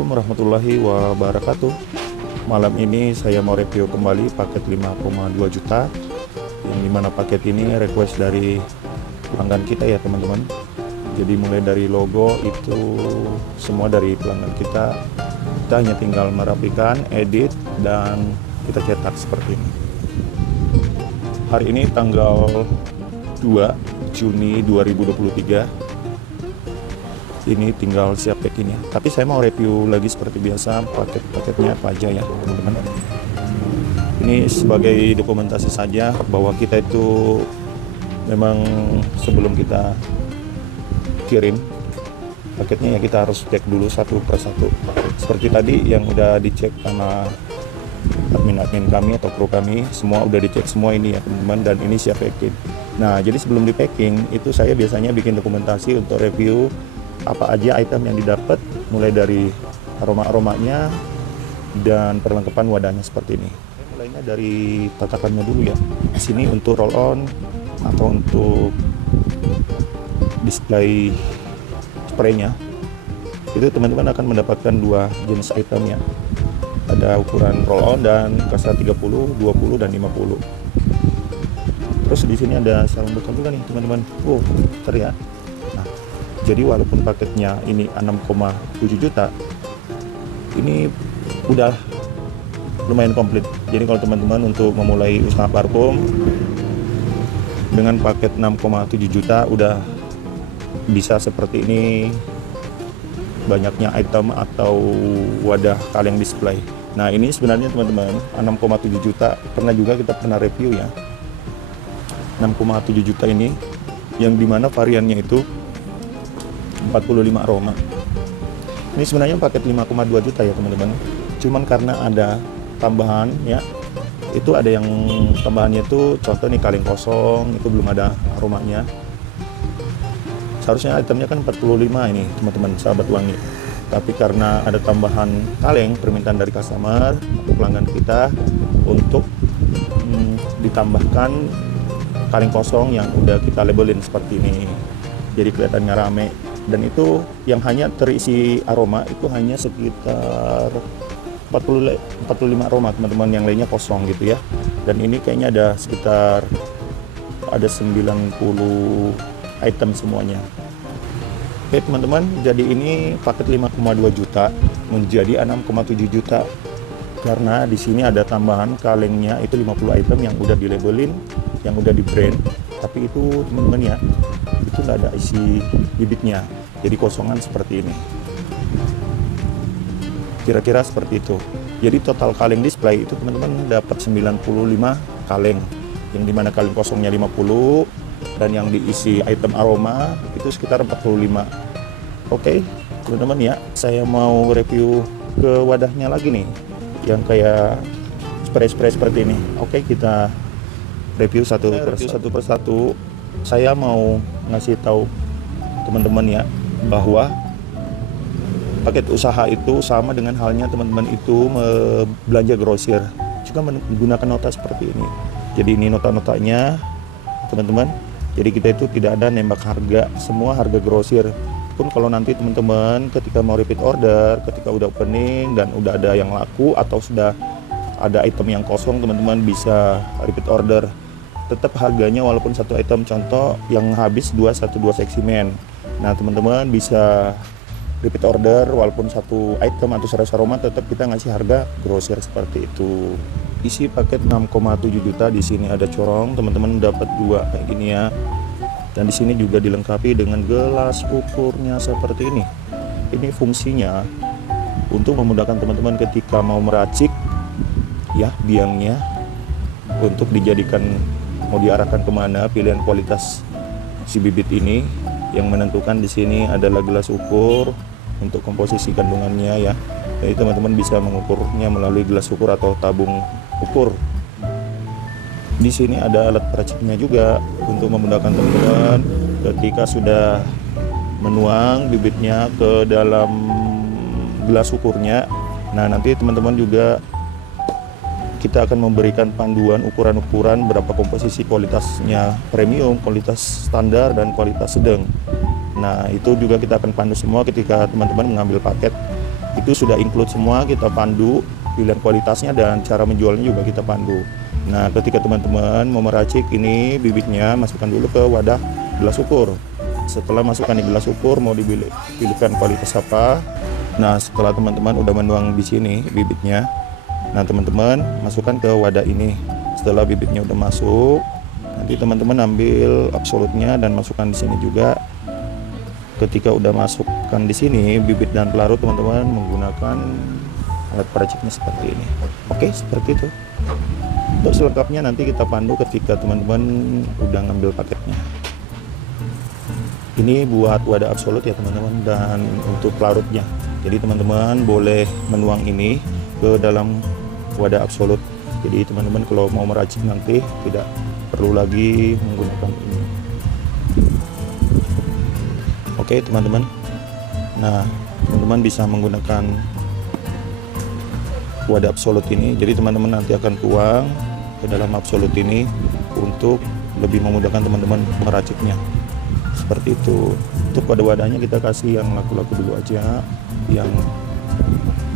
Assalamualaikum warahmatullahi wabarakatuh. Malam ini saya mau review kembali paket 5,2 juta, yang dimana paket ini request dari pelanggan kita ya teman-teman. Jadi mulai dari logo itu semua dari pelanggan kita. Kita hanya tinggal merapikan, edit, dan kita cetak seperti ini. Hari ini tanggal 2 Juni 2023. Ini tinggal siap packing ya. Tapi saya mau review lagi seperti biasa paket-paketnya apa aja ya teman-teman. Ini sebagai dokumentasi saja bahwa kita itu memang sebelum kita kirim paketnya ya kita harus cek dulu satu persatu. Seperti tadi yang udah dicek sama admin kami atau kru kami, semua udah dicek semua ini ya teman-teman, dan ini siap packing. Nah jadi sebelum di packing itu saya biasanya bikin dokumentasi untuk review apa aja item yang didapat, mulai dari aroma-aromanya dan perlengkapan wadahnya seperti ini. Mulainya dari tatakannya dulu ya. Di sini untuk roll on atau untuk display spraynya itu teman-teman akan mendapatkan dua jenis item ya. Ada ukuran roll on dan kasa 30, 20 dan 50. Terus di sini ada sarung bekal juga nih teman-teman. Ya. Jadi walaupun paketnya ini 6,7 juta, ini udah lumayan komplit. Jadi kalau teman-teman untuk memulai usaha parfum dengan paket 6,7 juta udah bisa seperti ini, banyaknya item atau wadah kaleng display. Nah ini sebenarnya teman-teman 6,7 juta pernah juga kita pernah review ya. 6,7 juta ini yang dimana variannya itu 45 aroma. Ini sebenarnya paket 5,2 juta ya teman-teman. Cuman karena ada tambahan ya. Itu ada yang tambahannya itu contoh nih kaleng kosong, itu belum ada aromanya. Seharusnya itemnya kan 45 ini teman-teman sahabat wangi. Tapi karena ada tambahan kaleng permintaan dari customer atau pelanggan kita untuk ditambahkan kaleng kosong yang udah kita labelin seperti ini. Jadi kelihatannya rame. Dan itu yang hanya terisi aroma itu hanya sekitar 45 aroma teman-teman, yang lainnya kosong gitu ya. Dan ini kayaknya ada sekitar 90 item semuanya. Oke teman-teman, jadi ini paket 5,2 juta menjadi 6,7 juta karena di sini ada tambahan kalengnya itu 50 item yang udah di labelin, yang udah di brand. Tapi itu teman-teman ya, itu nggak ada isi bibitnya, jadi kosongan seperti ini. Kira-kira seperti itu. Jadi total kaleng display itu teman-teman dapat 95 kaleng, yang dimana kaleng kosongnya 50 dan yang diisi item aroma itu sekitar 45. Oke teman-teman ya, saya mau review ke wadahnya lagi nih yang kayak spray-spray seperti ini. Oke, kita review satu persatu. Saya mau ngasih tahu teman-teman ya bahwa paket usaha itu sama dengan halnya teman-teman itu belanja grosir juga menggunakan nota seperti ini. Jadi ini nota-notanya teman-teman. Jadi kita itu tidak ada nembak harga, semua harga grosir. Pun kalau nanti teman-teman ketika mau repeat order, ketika udah opening dan udah ada yang laku atau sudah ada item yang kosong, teman-teman bisa repeat order. Tetap harganya walaupun satu item, contoh yang habis 2 seksi men. Nah teman-teman bisa repeat order walaupun satu item atau seres aroma, tetap kita ngasih harga grosir seperti itu. Isi paket 6,7 juta, di sini ada corong, teman-teman dapat 2 kayak gini ya. Dan di sini juga dilengkapi dengan gelas ukurnya seperti ini. Ini fungsinya untuk memudahkan teman-teman ketika mau meracik ya biangnya, untuk dijadikan mau diarahkan kemana, pilihan kualitas si bibit ini yang menentukan. Di sini adalah gelas ukur untuk komposisi kandungannya ya. Jadi teman-teman bisa mengukurnya melalui gelas ukur atau tabung ukur. Di sini ada alat peraciknya juga untuk memudahkan teman-teman ketika sudah menuang bibitnya ke dalam gelas ukurnya. Nah nanti teman-teman juga kita akan memberikan panduan ukuran-ukuran berapa komposisi, kualitasnya premium, kualitas standar, dan kualitas sedang. Nah itu juga kita akan pandu semua ketika teman-teman mengambil paket Itu sudah include semua, kita pandu pilihan kualitasnya dan cara menjualnya juga kita pandu. Nah, ketika teman-teman mau meracik ini bibitnya, masukkan dulu ke wadah gelas ukur. Setelah masukkan di gelas ukur, mau dipilihkan kualitas apa. Nah, setelah teman-teman udah menuang di sini bibitnya, nah teman-teman masukkan ke wadah ini. Setelah bibitnya udah masuk, nanti teman-teman ambil absolutnya dan masukkan di sini juga. Ketika udah masukkan di sini bibit dan pelarut, teman-teman menggunakan alat peraciknya seperti ini. Oke, seperti itu. Untuk selengkapnya nanti kita pandu ketika teman-teman udah ngambil paketnya. Ini buat wadah absolut ya teman-teman, dan untuk pelarutnya. Jadi teman-teman boleh menuang ini ke dalam wadah absolut. Jadi teman-teman kalau mau meracik nanti tidak perlu lagi menggunakan ini. Oke teman-teman. Nah, teman-teman bisa menggunakan wadah absolut ini. Jadi teman-teman nanti akan tuang ke dalam absolut ini untuk lebih memudahkan teman-teman meraciknya. Seperti itu. Untuk pada wadahnya kita kasih yang laku-laku dulu aja, yang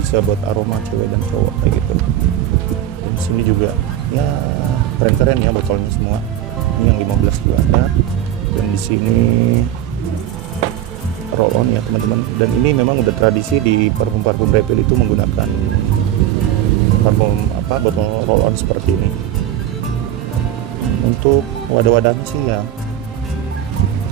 bisa buat aroma cewek dan cowok kayak gitu. Dan di sini juga ya keren-keren ya botolnya semua. Ini yang 15 juga ada. Dan di sini roll on ya teman-teman. Dan ini memang udah tradisi di parfum-parfum refill itu menggunakan parfum botol roll on seperti ini. Untuk wadah-wadahnya sih ya,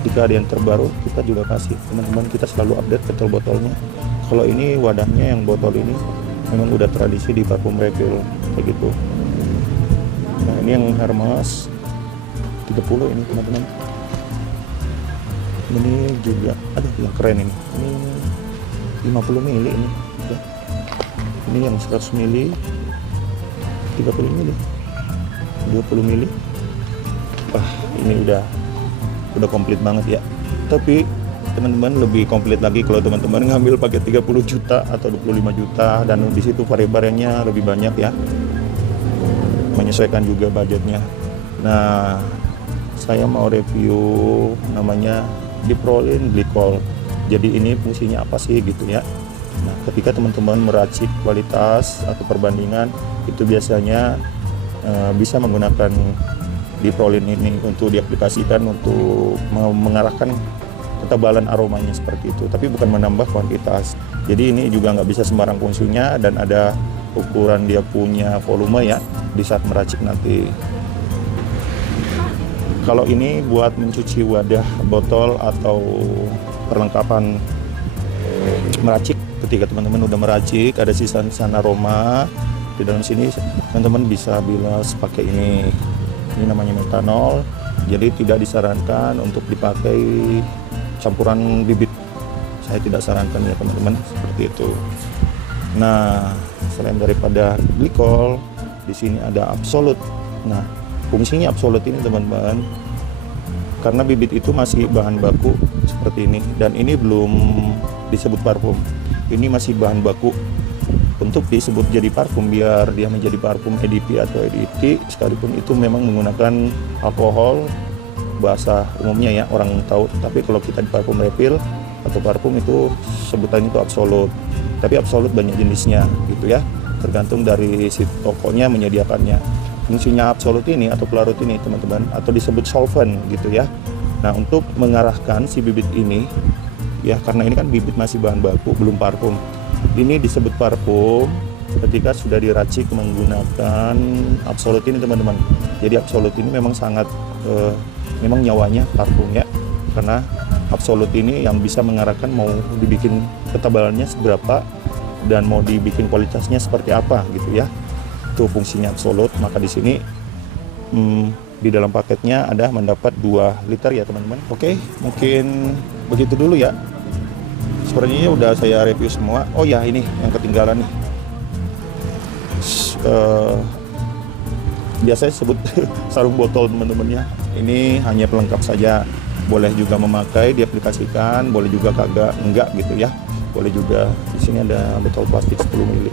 ketika ada yang terbaru kita juga kasih teman-teman, kita selalu update botol-botolnya. Kalau ini wadahnya yang botol ini memang udah tradisi di parfum refill kayak gitu. Nah, ini yang Hermes 30 ini teman-teman. Ini juga aduh yang keren ini 50 mili ini ya. Ini yang 100 mili, 30 mili, 20 mili. Wah, ini udah komplit banget ya. Tapi teman-teman lebih komplit lagi kalau teman-teman ngambil pakai 30 juta atau 25 juta, dan di situ variabelnya lebih banyak ya, menyesuaikan juga budgetnya. Nah, saya mau review namanya Diprolin Glycol. Jadi ini fungsinya apa sih gitu ya. Nah, ketika teman-teman meracik kualitas atau perbandingan, itu biasanya bisa menggunakan Diprolin ini untuk diaplikasikan untuk mengarahkan ketebalan aromanya seperti itu, tapi bukan menambah kuantitas. Jadi ini juga nggak bisa sembarang fungsinya, dan ada ukuran dia punya volume ya di saat meracik nanti. Kalau ini buat mencuci wadah botol atau perlengkapan meracik, ketika teman-teman udah meracik ada sisa-sisa aroma di dalam sini, teman-teman bisa bilas pakai ini. Ini namanya metanol, jadi tidak disarankan untuk dipakai campuran bibit. Saya tidak sarankan ya teman-teman, seperti itu. Nah, selain daripada glikol, di sini ada absolut. Nah, fungsinya absolut ini teman-teman, karena bibit itu masih bahan baku seperti ini, dan ini belum disebut parfum. Ini masih bahan baku untuk disebut jadi parfum. Biar dia menjadi parfum EDP atau EDT, sekalipun itu memang menggunakan alkohol, bahasa umumnya ya orang tahu. Tapi kalau kita di parfum refill atau parfum itu sebutan itu absolut. Tapi absolut banyak jenisnya gitu ya, tergantung dari si tokonya menyediakannya. Fungsinya absolut ini atau pelarut ini teman-teman, atau disebut solvent gitu ya. Nah, untuk mengarahkan si bibit ini ya, karena ini kan bibit masih bahan baku, belum parfum. Ini disebut parfum ketika sudah diracik menggunakan absolut ini teman-teman. Jadi absolut ini memang sangat memang nyawanya parfum ya, karena absolut ini yang bisa mengarahkan mau dibikin ketebalannya seberapa dan mau dibikin kualitasnya seperti apa gitu ya. Itu fungsinya absolut. Maka di sini di dalam paketnya ada mendapat 2 liter ya teman-teman. Oke, mungkin begitu dulu ya. Sepertinya udah saya review semua. Oh ya, ini yang ketinggalan nih. Biasanya sebut sarung botol teman-teman ya. Ini hanya pelengkap saja. Boleh juga memakai, diaplikasikan, boleh juga kagak, enggak gitu ya. Boleh juga. Di sini ada botol plastik 10 ml.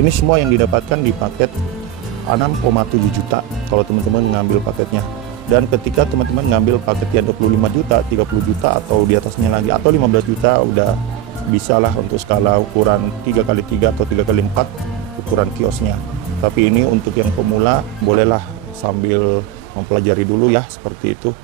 Ini semua yang didapatkan di paket 6,7 juta kalau teman-teman ngambil paketnya. Dan ketika teman-teman ngambil paket yang 25 juta, 30 juta atau di atasnya lagi, atau 15 juta udah bisalah untuk skala ukuran 3x3 atau 3x4 ukuran kiosnya. Tapi ini untuk yang pemula bolehlah sambil mempelajari dulu ya seperti itu.